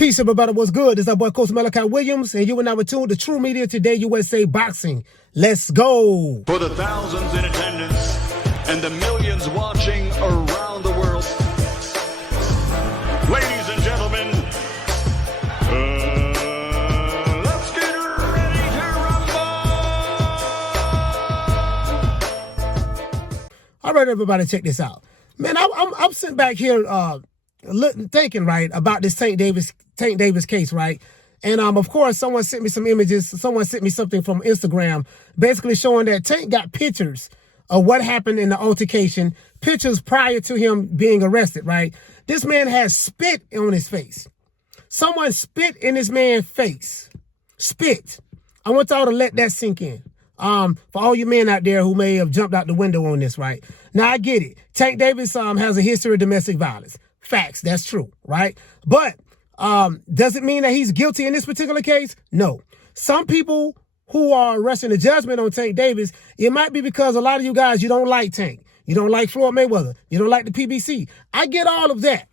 Peace, everybody. What's good? This is our boy, Coach Malachi Williams, and you are now tuned to True Media Today USA Boxing. Let's go. For the thousands in attendance and the millions watching around the world, ladies and gentlemen, let's get ready to rumble. All right, everybody, check this out. Man, I'm sitting back here thinking, right, about this Tank Davis case, right? And of course, someone sent me some images. Someone sent me something from Instagram, basically showing that Tank got pictures of what happened in the altercation, pictures prior to him being arrested, right? This man has spit on his face. Someone spit in this man's face. Spit. I want y'all to let that sink in. For all you men out there who may have jumped out the window on this, right? Now, I get it. Tank Davis has a history of domestic violence. Facts. That's true, right? But does it mean that he's guilty in this particular case? No. Some people who are rushing the judgment on Tank Davis, it might be because a lot of you guys, you don't like Tank. You don't like Floyd Mayweather. You don't like the PBC. I get all of that.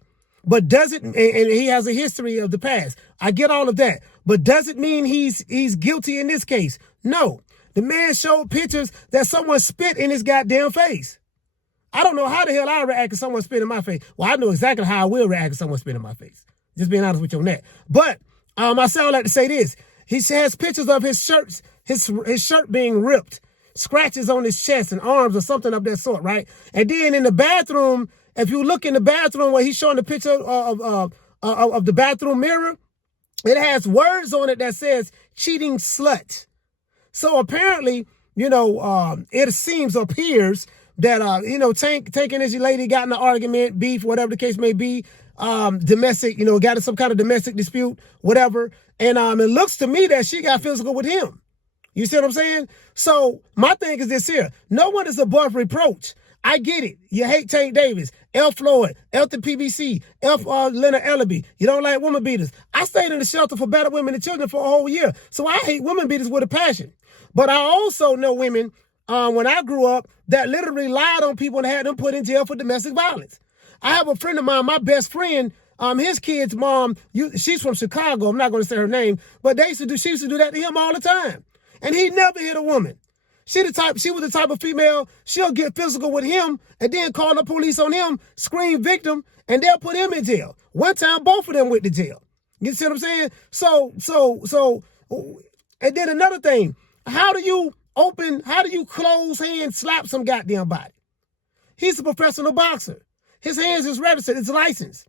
But does it, and he has a history of the past. I get all of that. But does it mean he's guilty in this case? No. The man showed pictures that someone spit in his goddamn face. I don't know how the hell I react if someone spit in my face. Well, I know exactly how I will react if someone spit in my face. Just being honest with you on that. But I sound like to say this. He has pictures of his shirts, his shirt being ripped, scratches on his chest and arms or something of that sort, right? And then in the bathroom, if you look in the bathroom where he's showing the picture of the bathroom mirror, it has words on it that says cheating slut. So apparently, it appears that, Tank and his lady got in an argument, beef, whatever the case may be, domestic, got in some kind of domestic dispute, whatever. And it looks to me that she got physical with him. You see what I'm saying? So my thing is this here. No one is above reproach. I get it. You hate Tank Davis, F. Floyd, F. the PBC, F. Leonard Ellaby. You don't like woman beaters. I stayed in the shelter for battered women and children for a whole year. So I hate women beaters with a passion. But I also know women, when I grew up, that literally lied on people and had them put in jail for domestic violence. I have a friend of mine, my best friend, his kid's mom, she's from Chicago. I'm not going to say her name, but she used to do that to him all the time. And he never hit a woman. She was the type of female, she'll get physical with him and then call the police on him, scream victim, and they'll put him in jail. One time, both of them went to jail. You see what I'm saying? So, and then another thing, how do you close hands slap some goddamn body? He's a professional boxer. His hands is registered. It's licensed.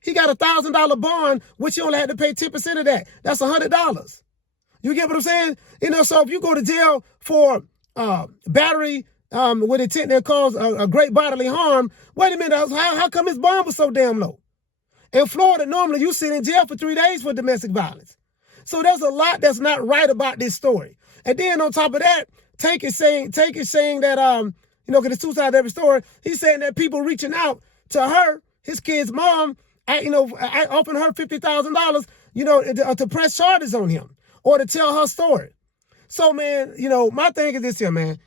He got a $1,000 bond, which you only had to pay 10% of that. That's $100. You get what I'm saying? So if you go to jail for battery with intent that cause a great bodily harm, wait a minute, how come his bond was so damn low? In Florida, normally you sit in jail for 3 days for domestic violence. So there's a lot that's not right about this story. And then on top of that, Tank is saying that, because it's two sides of every story. He's saying that people reaching out to her, his kid's mom, offering her $50,000, to press charges on him or to tell her story. So, man, my thing is this here, man.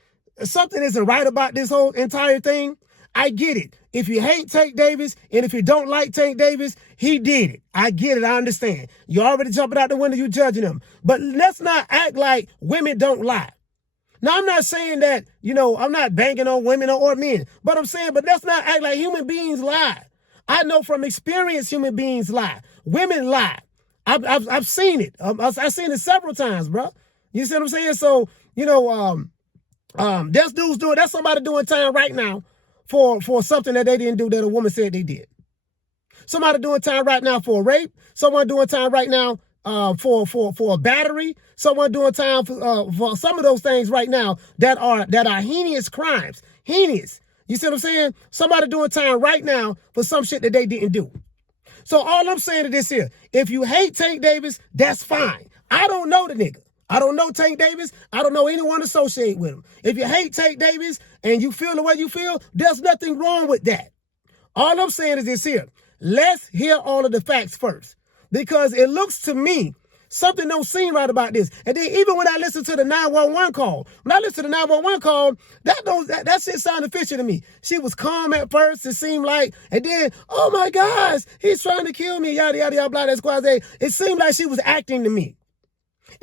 Something isn't right about this whole entire thing. I get it. If you hate Tank Davis and if you don't like Tank Davis, he did it. I get it. I understand. You already jumping out the window, you judging him. But let's not act like women don't lie. Now, I'm not saying that, I'm not banging on women or men. But I'm saying, but let's not act like human beings lie. I know from experience human beings lie. Women lie. I've seen it. I've seen it several times, bro. You see what I'm saying? So, that's somebody doing time right now for something that they didn't do that a woman said they did. Somebody doing time right now for a rape. Someone doing time right now for a battery. Someone doing time for some of those things right now that are heinous crimes. Heinous. You see what I'm saying? Somebody doing time right now for some shit that they didn't do. So all I'm saying is this here. If you hate Tank Davis, that's fine. I don't know the nigga. I don't know Tank Davis. I don't know anyone associated with him. If you hate Tank Davis and you feel the way you feel, there's nothing wrong with that. All I'm saying is this here. Let's hear all of the facts first. Because it looks to me Something don't seem right about this. And then even when I listen to the 911 call, that shit sounded fishy to me. She was calm at first, it seemed like, and then, oh my gosh, he's trying to kill me, yada, yada, yada, blah, that's quasi. It seemed like she was acting to me.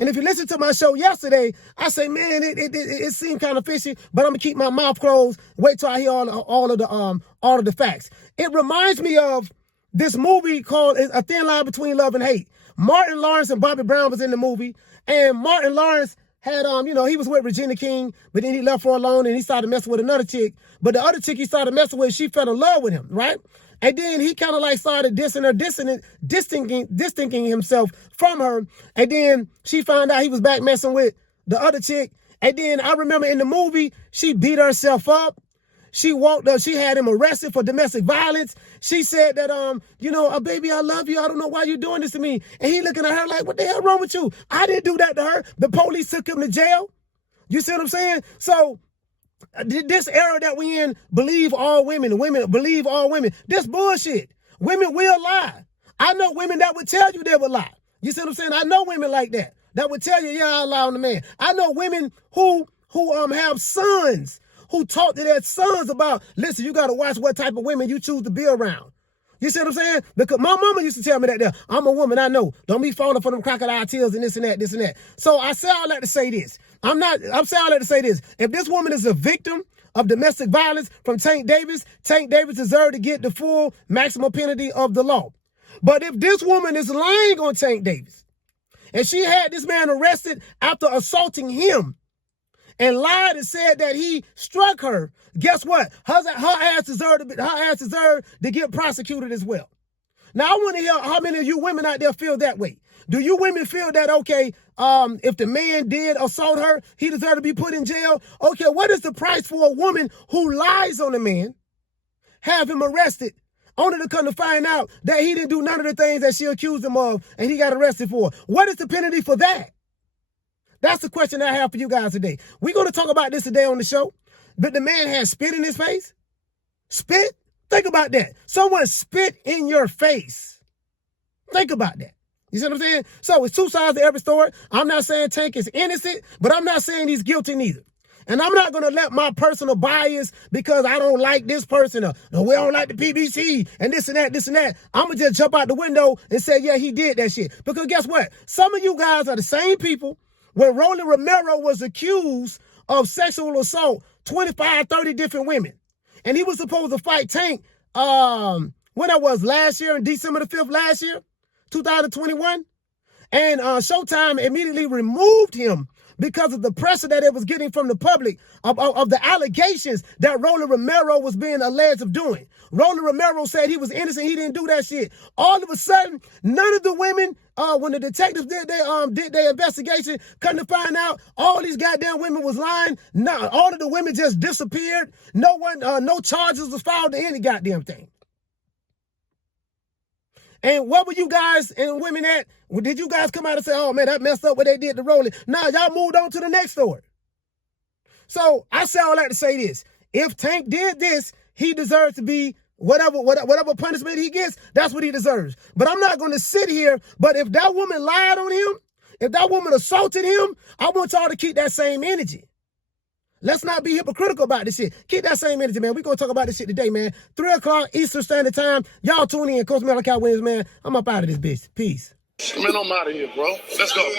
And if you listen to my show yesterday, I say, man, it seemed kind of fishy, but I'm gonna keep my mouth closed, wait till I hear all of the facts. It reminds me of this movie called A Thin Line Between Love and Hate. Martin Lawrence and Bobby Brown was in the movie, and Martin Lawrence had, he was with Regina King, but then he left her alone and he started messing with another chick. But the other chick he started messing with, she fell in love with him, right? And then he kind of like started distancing himself from her. And then she found out he was back messing with the other chick. And then I remember in the movie, she beat herself up. She walked up, she had him arrested for domestic violence. She said that, baby, I love you. I don't know why you're doing this to me. And he looking at her like, what the hell wrong with you? I didn't do that to her. The police took him to jail. You see what I'm saying? So this era that we in, believe all women, believe all women. This bullshit. Women will lie. I know women that would tell you they would lie. You see what I'm saying? I know women like that would tell you, yeah, I'll lie on the man. I know women who have sons, who talk to their sons about, listen, you got to watch what type of women you choose to be around. You see what I'm saying? Because my mama used to tell me that there. I'm a woman, I know. Don't be falling for them crocodile tears and this and that. So I say all that to say this. I'm saying all that to say this. If this woman is a victim of domestic violence from Tank Davis deserves to get the full maximum penalty of the law. But if this woman is lying on Tank Davis, and she had this man arrested after assaulting him, and lied and said that he struck her, guess what? Her ass deserved to get prosecuted as well. Now, I want to hear how many of you women out there feel that way. Do you women feel that, okay, if the man did assault her, he deserved to be put in jail? Okay, what is the price for a woman who lies on a man, have him arrested, only to come to find out that he didn't do none of the things that she accused him of and he got arrested for? What is the penalty for that? That's the question I have for you guys today. We're going to talk about this today on the show. But the man had spit in his face. Spit? Think about that. Someone spit in your face. Think about that. You see what I'm saying? So it's two sides to every story. I'm not saying Tank is innocent, but I'm not saying he's guilty neither. And I'm not going to let my personal bias, because I don't like this person, or we don't like the PBC, and this and that. I'm going to just jump out the window and say, yeah, he did that shit. Because guess what? Some of you guys are the same people. When Rolly Romero was accused of sexual assault, 25, 30 different women. And he was supposed to fight Tank, when that was last year, December the 5th last year, 2021. And Showtime immediately removed him because of the pressure that it was getting from the public of the allegations that Rolly Romero was being alleged of doing. Rolly Romero said he was innocent, he didn't do that shit. All of a sudden, none of the women, when the detectives did their investigation, come to find out all these goddamn women was lying. No, all of the women just disappeared. No charges was filed to any goddamn thing. And what were you guys and women at? Did you guys come out and say, oh man, that messed up what they did to Rolly? Nah, y'all moved on to the next story. So I say all that to say this. If Tank did this, he deserves to be whatever punishment he gets, that's what he deserves. But I'm not going to sit here. But if that woman lied on him, if that woman assaulted him, I want y'all to keep that same energy. Let's not be hypocritical about this shit. Keep that same energy, man. We're going to talk about this shit today, man. 3 o'clock Eastern Standard Time. Y'all tune in. Coach Malachi wins, man. I'm up out of this bitch. Peace. Man, I'm out of here, bro. Let's go.